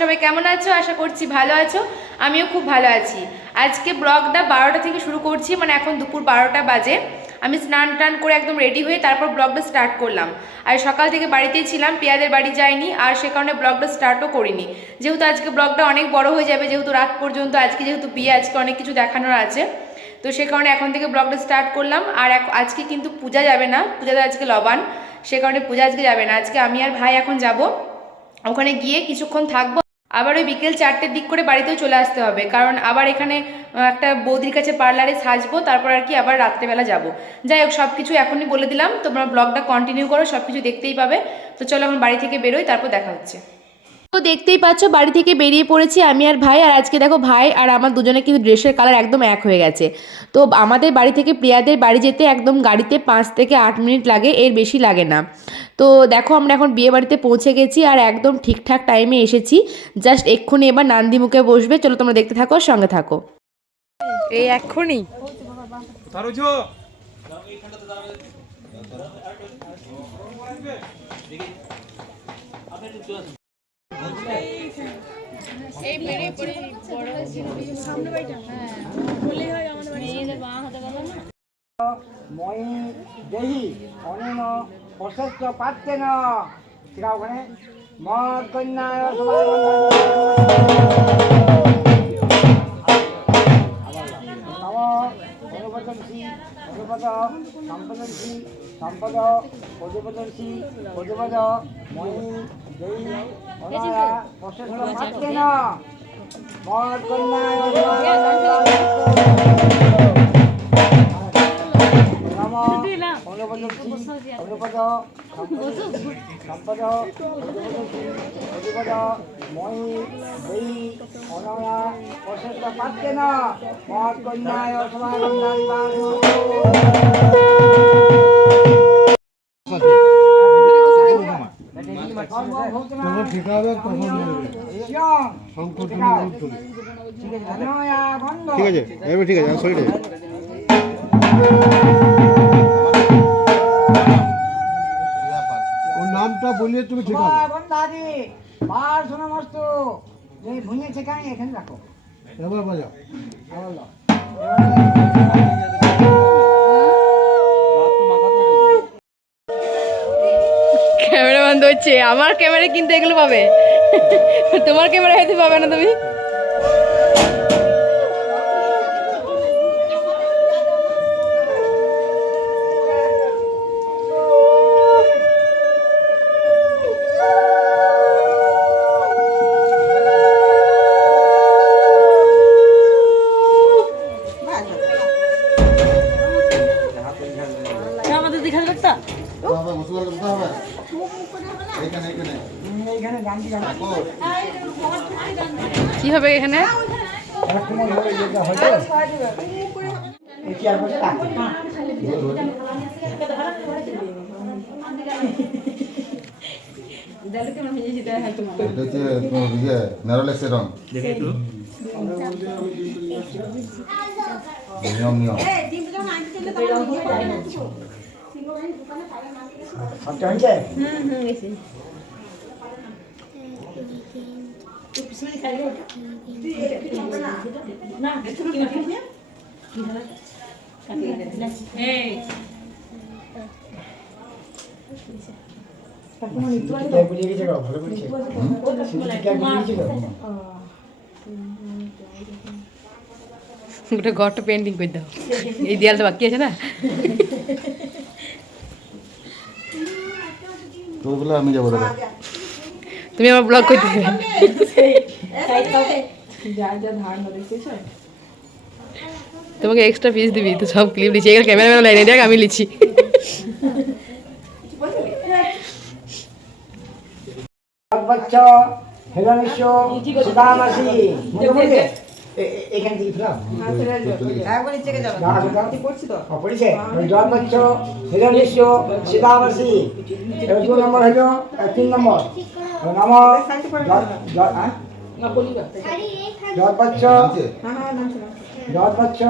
সবাই কেমন আছো? আশা করছি ভালো আছো। আমিও খুব ভালো আছি। আজকে ব্লগটা বারোটা থেকে শুরু করছি মানে এখন দুপুর বারোটা বাজে। আমি স্নান টান করে একদম রেডি হয়ে তারপর ব্লগটা স্টার্ট করলাম। আর সকাল থেকে বাড়িতেই ছিলাম, পিয়াদের বাড়ি যাইনি, আর সে কারণে ব্লগটা স্টার্টও করিনি। যেহেতু আজকে ব্লগটা অনেক বড় হয়ে যাবে, যেহেতু রাত পর্যন্ত, আজকে যেহেতু বিয়ে, আজকে অনেক কিছু দেখানোর আছে। তো সে কারণে এখন থেকে ব্লগটা স্টার্ট করলাম। আর আজকে কিন্তু পূজা যাবে না। পূজাতে আজকে লবান। সে কারণে পূজা আজকে যাবে না। আজকে আমি আর ভাই এখন যাব। ওখানে গিয়ে কিছুক্ষণ থাকব। আবার ওই বিকেল চারটের দিক করে বাড়িতেও চলে আসতে হবে। কারণ আবার এখানে একটা বৌদির কাছে পার্লারে সাজবো। তারপর আর কি আবার রাত্রেবেলা যাব। যাই হোক সব কিছু এখনই বলে দিলাম। তোমরা ব্লগটা কন্টিনিউ করো সব কিছু দেখতেই পাবে। তো চলো এখন বাড়ি থেকে বেরোই, তারপর দেখা হচ্ছে। তো দেখতেই পাচ্ছ বাড়ি থেকে বেরিয়ে পড়েছি আমি আর ভাই। আর আজকে দেখো ভাই আর আমার দুজনে কিন্তু ড্রেসের কালার একদম এক হয়ে গেছে। তো আমাদের বাড়ি থেকে প্রিয়াদের বাড়ি যেতে একদম গাড়িতে পাঁচ থেকে আট মিনিট লাগে এর বেশি লাগে না। তো দেখো আমরা এখন বিয়ে বাড়িতে পৌঁছে গেছি আর একদম ঠিকঠাক টাইমে এসেছি। জাস্ট এক্ষুনি এবার নান্দি মুখে বসবে। চলো তোমরা দেখতে থাকো সঙ্গে থাকো। এই এক্ষুনি। এই বেড়ে পড়ে বড় সামনে বাড়িটা? হ্যাঁ। বলেই হয় আমাদের বাড়ি মেয়েদের মা হতে পারবে না। মই দেহি সম্পদ প্রতিপদনশী প্রতিপদ মই দেহি। সম্পদ অনুপদ মই দেই অনয়া প্রশস্ত পাচ্ছেন মহৎ কন্যায় যখন ঠিক হবে তখন তুলে ঠিক আছে এবার ঠিক আছে সরি ওর নামটা বলিয়ে তুমি ঠিক হবে বন্ধাদি বার সমস্ত যে ভুঁয়ে সেখানে এখানে রাখো এবার বাজাও বলো বন্ধ হচ্ছে আমার ক্যামেরা কিন্তু এগুলো পাবে? তোমার ক্যামেরা হয়তো পাবে না তুমি? হচ্ছে তোমার এখানে নেরোলেক্সের রং নিয়ম নিয়ম সবটা হয়েছে টিকা বুঝিয়ে গেছে গো, ভালো করেছে টিকা বুঝিয়ে গেছে গো। গোটা ঘরটা পেন্টিং করে দাও। এই দেয়ালটা বাকি আছে না? তোর বলে আমি যাব দাদা। তুমি আমার ব্লগ করতে তোমাকে এক্সট্রা পিস দিবি তো সব ক্লিপ দিচ্ছি এখানে ক্যামেরাম্যান লাইনে দেখ আমি বচ্চ এ- এখান থেকে পড়েছে জল বচ্চ দু নম্বর হলো এ, তিন নম্বর। জল বচ্চ জল বচ্চ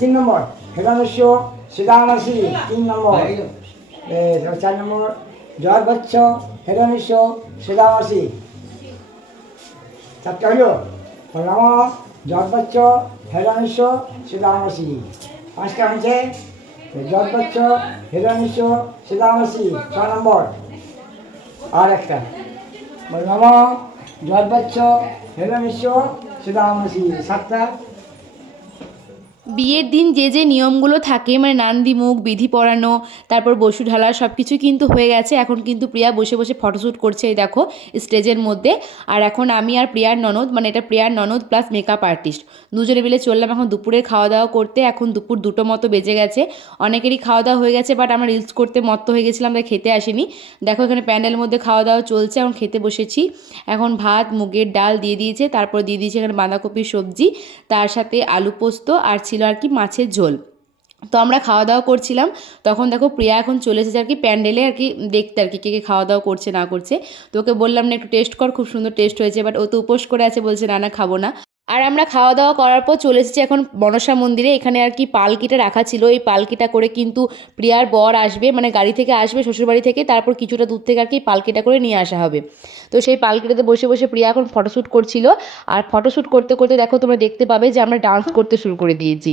তিন নম্বর। হিরণেশ সীতামাসি তিন নম্বর। চার নম্বর। জল বচ্চ হিরণেশ সীতামাসি চারটা হলো প্রণাম জগৎ হেরানিশ্ব সীতামসি পাঁচটা হচ্ছে জগৎ হেরানিশ্ব সীতামসি ছ নম্বর। আর একটা। প্রণাম মিশ্র সেটা আমরা সাতটা। বিয়ের দিন যে যে নিয়মগুলো থাকে মানে নান্দি মুখ, বিধি পড়ানো, তারপর বসু ঢালা সব কিছু কিন্তু হয়ে গেছে। এখন কিন্তু প্রিয়া বসে বসে ফটোশ্যুট করছে এই দেখো, স্টেজের মধ্যে। আর এখন আমি আর প্রিয়ার ননদ মানে এটা প্রিয়ার ননদ প্লাস মেকআপ আর্টিস্ট দুজনে মিলে চললাম এখন দুপুরের খাওয়া দাওয়া করতে। এখন দুপুর দুটো মতো বেজে গেছে। অনেকেরই খাওয়া দাওয়া হয়ে গেছে বাট আমরা রিলস করতে মত্ত হয়ে গেছিলাম, তাই খেতে আসিনি। দেখো এখানে প্যান্ডেলের মধ্যে খাওয়া দাওয়া চলছে, এখন খেতে বসেছি। এখন ভাত, মুগের ডাল দিয়ে দিয়েছে, তারপর দিয়ে দিয়েছে এখানে বাঁধাকপির সবজি, তার সাথে আলু পোস্ত আর ছিল আর কি মাছের ঝোল। তো আমরা খাওয়া দাওয়া করছিলাম। তখন দেখো প্রিয়া এখন চলে এসেছে আর কি প্যান্ডেলে আর কি দেখতে আর কি কে কে খাওয়া দাওয়া করছে, না করছে। তো ওকে বললাম না, একটু টেস্ট কর, খুব সুন্দর টেস্ট হয়েছে বাট ও তো উপোস করে আছে, বলছে, না না, খাব না। আর আমরা খাওয়া দাওয়া করার পর চলে এসেছি এখন মনসা মন্দিরে। এখানে আর কি পালকিটা রাখা ছিল। এই পালকিটা করে কিন্তু প্রিয়ার বর আসবে মানে গাড়ি থেকে আসবে, শ্বশুরবাড়ি থেকে, তারপর কিছুটা দূর থেকে আর কি পালকিটা করে নিয়ে আসা হবে। তো সেই পালকিটাতে বসে বসে প্রিয়া এখন ফটোশ্যুট করছিল। আর ফটোশ্যুট করতে করতে দেখো তোমরা দেখতে পাবে যে আমরা ডান্স করতে শুরু করে দিয়েছি।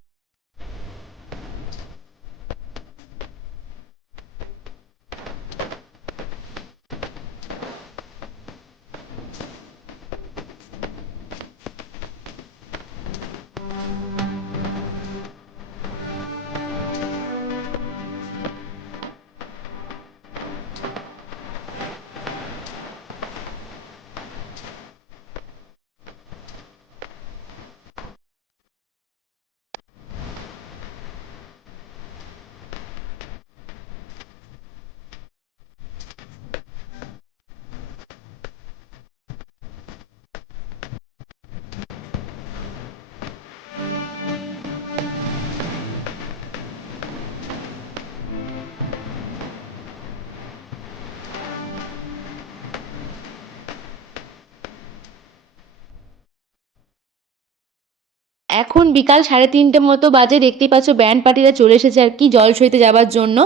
এখন বিকাল সাড়ে তিনটে মতো বাজে, দেখতেই পাচ্ছ ব্যান্ড পার্টিরা চলে এসেছে আর কি জল সইতে যাওয়ার জন্য।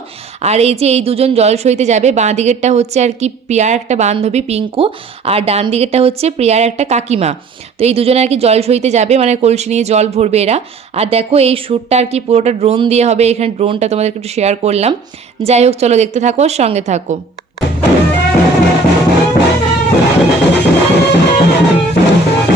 আর এই যে এই দুজন জল সইতে যাবে, বাঁ দিকেরটা হচ্ছে আর কি প্রিয়ার একটা বান্ধবী পিঙ্কু, আর ডান দিকেরটা হচ্ছে প্রিয়ার একটা কাকিমা। তো এই দুজন আর কি জল সইতে যাবে মানে কলসি নিয়ে জল ভরবে এরা। আর দেখো এই শ্যুটটা আর কি পুরোটা ড্রোন দিয়ে হবে, এখানে ড্রোনটা তোমাদেরকে একটু শেয়ার করলাম। যাই হোক, চলো দেখতে থাকো সঙ্গে থাকো। Thank you.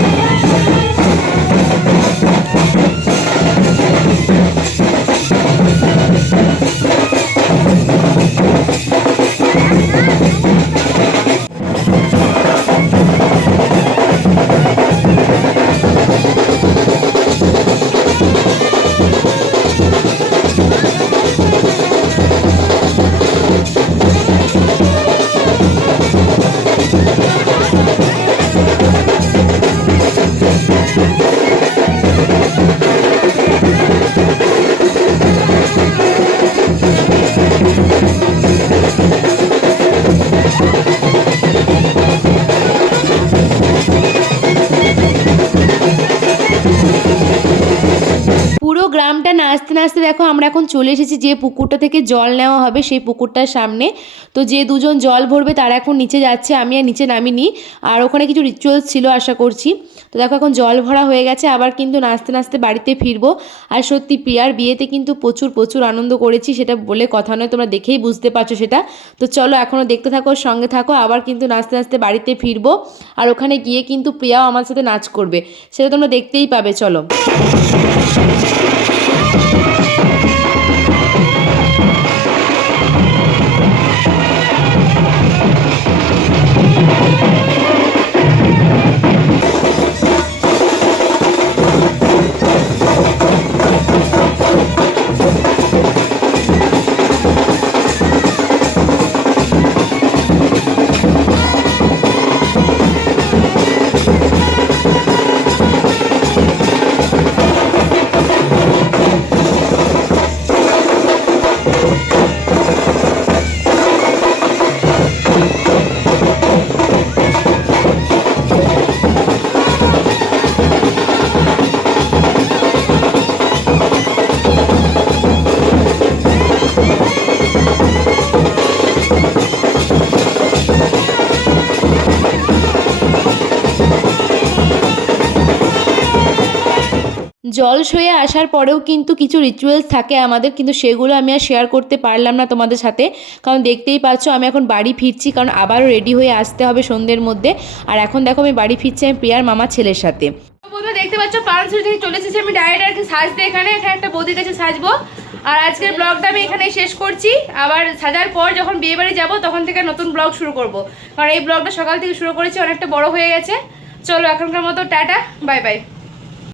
দেখো আমরা এখন চলে এসেছি যে পুকুরটা থেকে জল নেওয়া হবে সেই পুকুরটার সামনে। তো যে দুজন জল ভরবে তারা এখন নিচে যাচ্ছে, আমি আর নিচে নামিনি। আর ওখানে কিছু রিচুয়ালস ছিল আশা করছি। তো দেখো এখন জল ভরা হয়ে গেছে, আবার কিন্তু নাচতে নাচতে বাড়িতে ফিরবো। আর সত্যি প্রিয়ার বিয়েতে কিন্তু প্রচুর প্রচুর আনন্দ করেছি, সেটা বলে কথা নয়, তোমরা দেখেই বুঝতে পারছ সেটা। তো চলো এখনও দেখতে থাকো, সঙ্গে থাকো, আবার কিন্তু নাচতে নাচতে বাড়িতে ফিরবো। আর ওখানে গিয়ে কিন্তু প্রিয়াও আমার সাথে নাচ করবে, সেটা তোমরা দেখতেই পাবে, চলো। জল সয়ে আসার পরেও কিন্তু কিছু রিচুয়ালস থাকে আমাদের, কিন্তু সেগুলো আমি আর শেয়ার করতে পারলাম না তোমাদের সাথে। কারণ দেখতেই পাচ্ছ আমি এখন বাড়ি ফিরছি, কারণ আবারও রেডি হয়ে আসতে হবে সন্ধ্যের মধ্যে। আর এখন দেখো আমি বাড়ি ফিরছি আমি প্রিয়ার মামা ছেলের সাথে। বন্ধুরা দেখতে পাচ্ছ পানসুরি থেকে চলে এসেছি আমি ডাইরেক্ট আর সাজতে। এখানে এখানে একটা বৌদির কাছে সাজবো। আর আজকের ব্লগটা আমি এখানে শেষ করছি। আবার সাজার পর যখন বিয়ে বাড়ি যাব, তখন থেকে নতুন ব্লগ শুরু করব। কারণ এই ব্লগটা সকাল থেকে শুরু করেছি, অনেকটা বড় হয়ে গেছে। চলো এখনকার মতো, টাটা বাই বাই